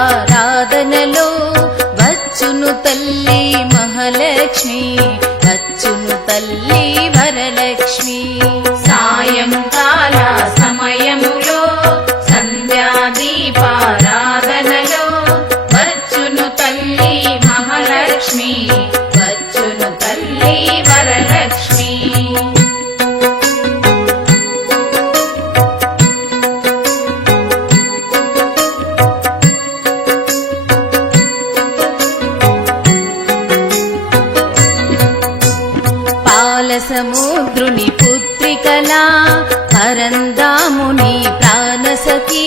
ആരാധന పాల సముద్రుని పుత్రికలా పరందాముని ప్రాణసఖి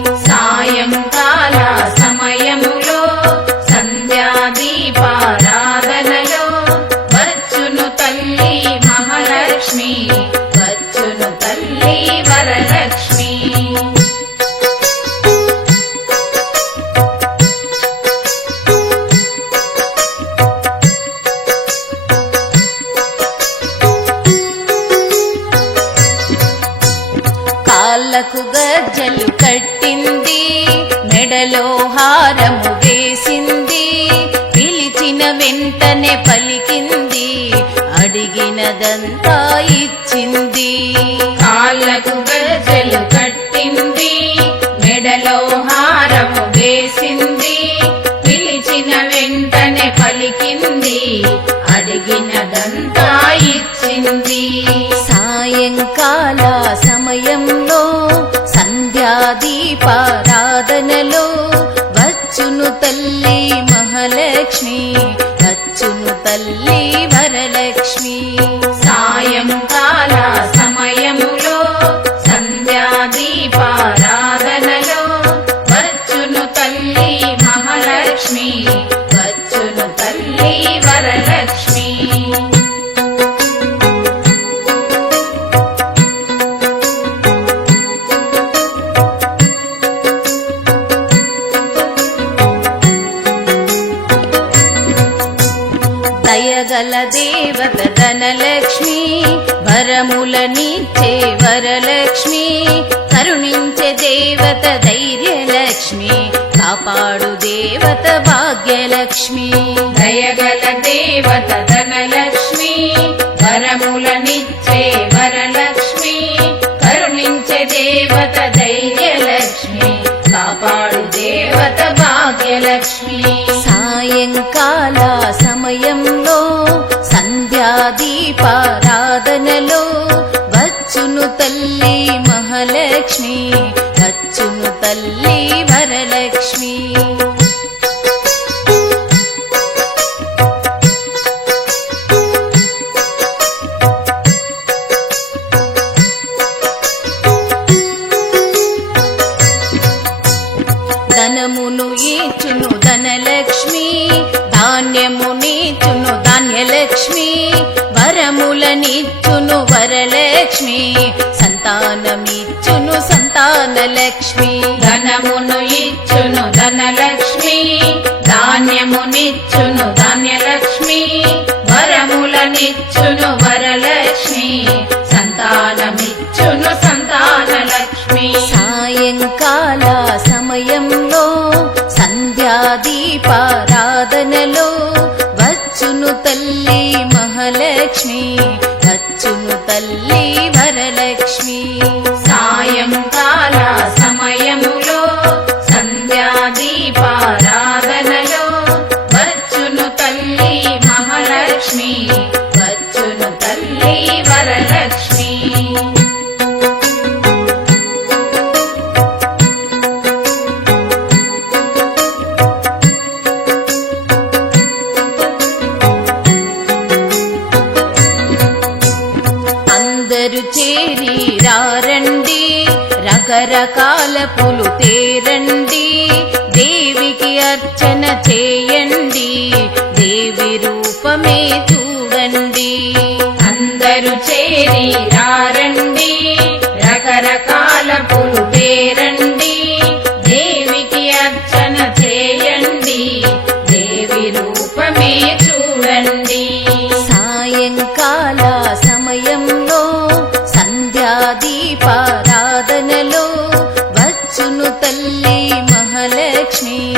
కట్టింది మెడలో హారము వేసింది పిలిచిన వెంటనే పలికింది అడిగినదంతా ఇచ్చింది. కాళ్ళకు గజ్జలు కట్టింది మెడలో హారము వేసింది పిలిచిన వెంటనే పలికింది అడిగినదంతా ఇచ్చింది. సాయంకాల సమయంలో సంధ్యాదీపారాధనలో వచ్చును తల్లి మహాలక్ష్మి. దయగల దేవత ధనలక్ష్మి వరములనిచ్చే వరలక్ష్మి కరుణించే దేవత ధైర్యలక్ష్మి కాపాడు దేవత భాగ్యలక్ష్మి. దయగల దేవత ధనలక్ష్మి వరములనిచ్చే వరలక్ష్మి కరుణించే దేవత ధైర్యలక్ష్మి కాపాడు దేవత భాగ్యలక్ష్మి. సాయంకాల సమయంలో సంధ్యాదీపారాధనలో వచ్చును తల్లి మహాలక్ష్మి వచ్చును తల్లి వరలక్ష్మి. ధనమును ఈచును ధనలక్ష్మి ధాన్యము వరములనిచ్చును వరలక్ష్మి సంతానమిచ్చును సంతానలక్ష్మి. ధనమును ఇచ్చును ధనలక్ష్మి ధాన్యమునిచ్చును ధాన్యలక్ష్మి వరములనిచ్చును వరలక్ష్మి. అందరూ చేరి రారండి రకరకాల పులు తేరండి. దేవికి అర్చన చేయండి. దేవి రూపమే చూడండి. అందరూ చేరి రారండి రకరకాల పూలు తేరండి महालक्ष्मी